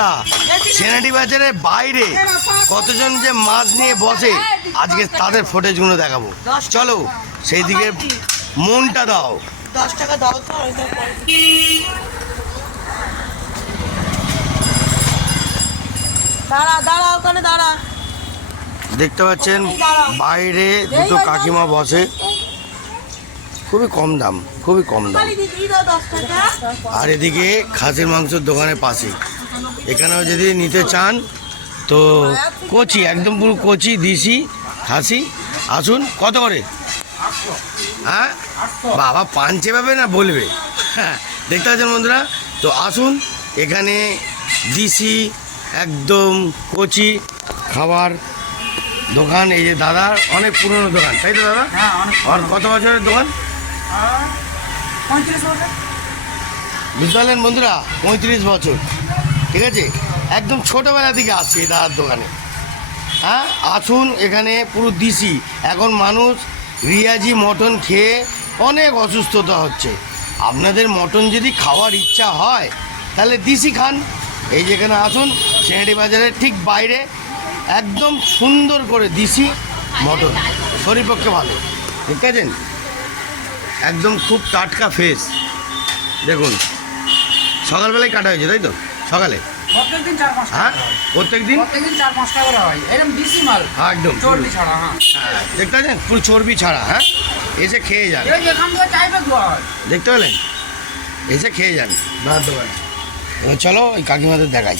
বন্ধুরা সেনাটি বাজারে বাইরে কতজন যে মাছ নিয়ে বসে আজকে তাদের ফুটেজগুলো দেখাবো। চলো সেই দিকে মনটা দাও। দশ টাকা দাও তো আমি তো পরে- দাঁড়া দাঁড়া ওখানে দাঁড়া। দেখতে পাচ্ছেন বাইরে দুটো কাকিমা বসে। খুবই কম দাম খুবই কম দাম। আর এদিকে খাসির মাংসের দোকানের পাশে। এখানেও যদি নিতে চান তো কচি একদম পুরো কচি দিশি খাসি আসুন কত করে? হ্যাঁ? বাবা পাঞ্চে পাবে না বলবে? হ্যাঁ দেখতে পাচ্ছেন বন্ধুরা? তো আসুন এখানে দিশি একদম কচি খাবার দোকান এই যে দাদার অনেক পুরনো দোকান তাই তো দাদা? হ্যাঁ আর কত বছরের দোকান? বুঝতে পারলেন বন্ধুরা? পঁয়ত্রিশ বছর। ঠিক আছে? একদম ছোটোবেলা থেকে আসছে দাদার দোকানে। হ্যাঁ? আসুন এখানে পুরো দিশি। এখন মানুষ রিয়াজি মটন খেয়ে অনেক অসুস্থতা হচ্ছে। আপনাদের মটন যদি খাওয়ার ইচ্ছা হয়, তাহলে দিশি খান। এই যেখানে আসুন সেনাটি বাজারের ঠিক বাইরে একদম সুন্দর করে দিশি মটন। শরীর পক্ষে ভালো। ঠিক আছে একদম খুব টাটকা ফ্রেশ দেখুন, সকালবেলায় কাটা হয়েছে, তাই তো? সকালে? প্রত্যেকদিন চার পাঁচ হ্যাঁ? প্রত্যেক দিন প্রত্যেকদিন? চার পাঁচটা করে হয়। এরকম মাল। হ্যাঁ একদম। চর্বি ছাড়া হ্যাঁ। হ্যাঁ দেখতে পাচ্ছেন? পুরো চর্বি ছাড়া হ্যাঁ? এসে খেয়ে যান। এই থেকে চাইবে ধোয়া হয়। দেখতে পেলেন? এসে খেয়ে যান। দোকানে চলো ওই কাকিমাদের দেখাই।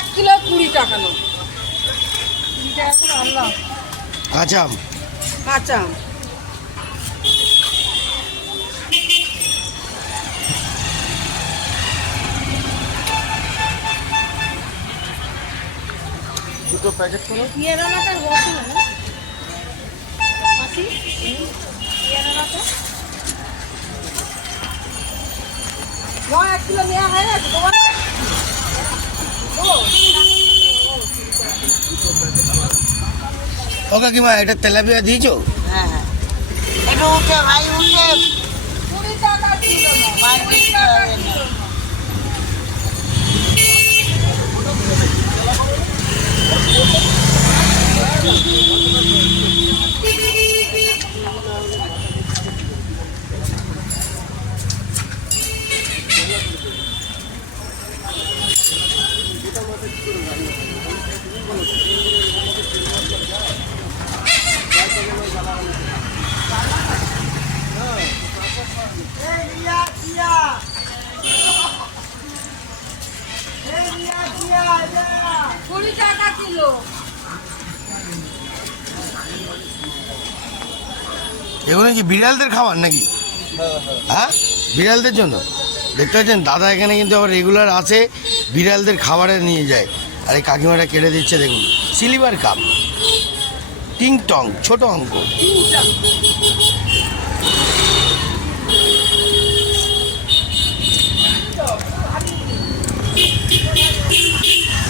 এক কিলো কুড়ি টাকা নাও। কুড়ি টাকা করে আনলাম। কাঁচা আম কাঁচা আম। দুটো প্যাকেট করে? পেয়ারা মাথার না মাসি? নয় এক কিলো নেওয়া হয়ে গেছে তোমার ও কি কাকিমা এটা তেলাপিয়া দিয়েছ? হ্যাঁ হ্যাঁ। একটু উঠে ভাই উঠে কুড়ি ভাই কিলো এগুলো কি বিড়ালদের খাবার নাকি? হ্যাঁ? বিড়ালদের জন্য? দেখতে পাচ্ছেন, দাদা এখানে কিন্তু আবার রেগুলার আসে বিড়ালদের খাবারে নিয়ে যায়। আর এই কাকিমারা কেটে দিচ্ছে, দেখুন। সিলিভার কাপ, টিং টং, ছোট অঙ্ক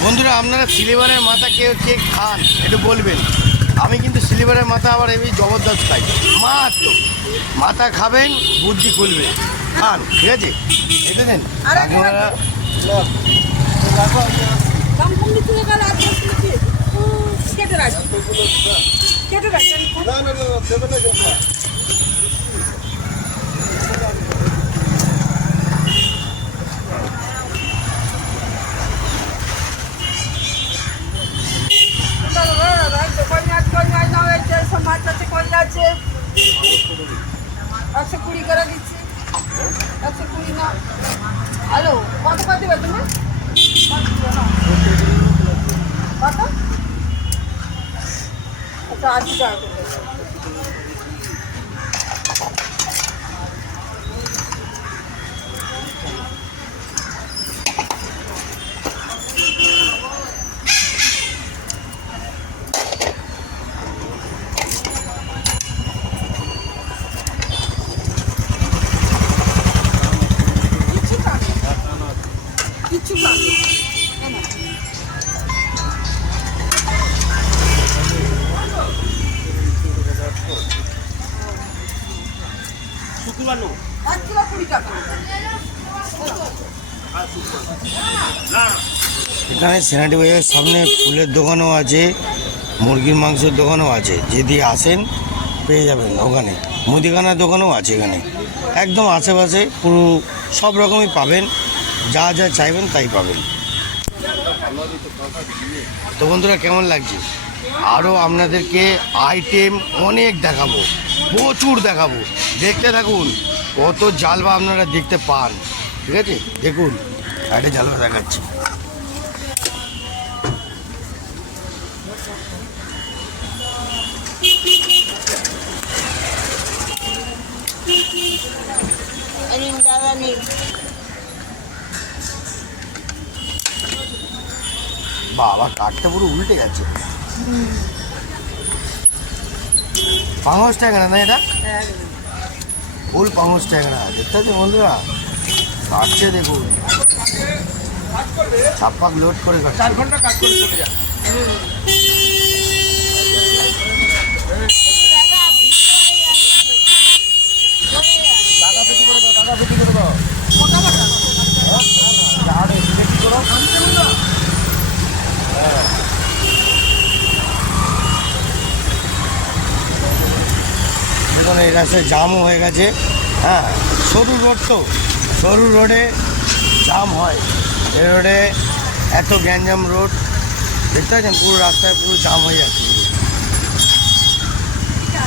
বন্ধুরা আপনারা সিলিভারের মাথা কেউ কে খান একটু বলবেন। আমি কিন্তু সিলিভারের মাথা আবার এমনি জবরদস্ত খাই। মাত্র। মাথা খাবেন বুদ্ধি খুলবে খান ঠিক আছে? এটা দিয়ে কেটে রাখি। কেটে রাখেন একশো কুড়ি করে দিচ্ছি একশো কুড়ি না হ্যালো কত করে দেবে তুমি এখানে সেনাটি বাজারের সামনে ফুলের দোকানও আছে, মুরগির মাংসের দোকানও আছে। যদি আসেন, পেয়ে যাবেন ওখানে। মুদিখানার দোকানও আছে এখানে। একদম আশেপাশে পুরো সব রকমই পাবেন। যা যা চাইবেন তাই পাবেন। তো বন্ধুরা, কেমন লাগছে? আরও আপনাদেরকে আইটেম অনেক দেখাবো, প্রচুর দেখাবো। দেখতে থাকুন, কত জালবা আপনারা দেখতে পান। ঠিক আছে? দেখুন। একটা জালবা দেখাচ্ছি। বাবা কাঠটা পুরো উল্টে যাচ্ছে। পাঙস ট্যাংরা না এটা? ফুল পাঙস ট্যাংরা। দেখতে পাচ্ছি বন্ধুরা? কাটছে দেখুন। ছাপ্পাক লোড করে কাটছে। চার ঘণ্টা কাজ করে চলে যায় দাদা করে দাও করে দাও। এই রাস্তায় জামও হয়ে গেছে। হ্যাঁ সরু রোড তো সরু রোডে জাম হয়। এই রোডে এত গ্যাঞ্জাম রোড, দেখতে পাচ্ছেন, পুরো রাস্তায় পুরো জাম হয়ে যাচ্ছে।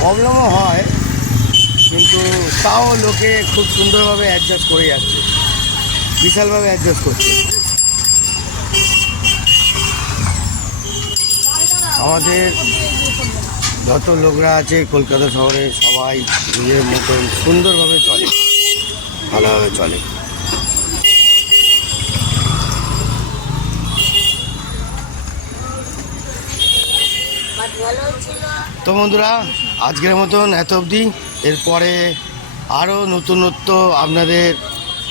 প্রবলেমও হয়, কিন্তু তাও লোকে খুব সুন্দরভাবে অ্যাডজাস্ট করে যাচ্ছে, বিশালভাবে অ্যাডজাস্ট করছে। আমাদের যত লোকরা আছে, কলকাতা শহরে সবাই নিজের মতন সুন্দরভাবে চলে, ভালোভাবে চলে মাছ ভালো ছিল তো বন্ধুরা, আজকের মতন এত অবধি। এরপরে আরও নতুনত্ব আপনাদের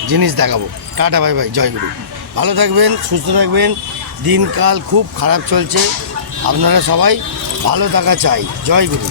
জিনিস দেখাবো। টাটা ভাই বাই জয়গুরু ভালো থাকবেন, সুস্থ থাকবেন। দিনকাল খুব খারাপ চলছে। আপনারা সবাই ভালো থাকা চাই। জয়গুরু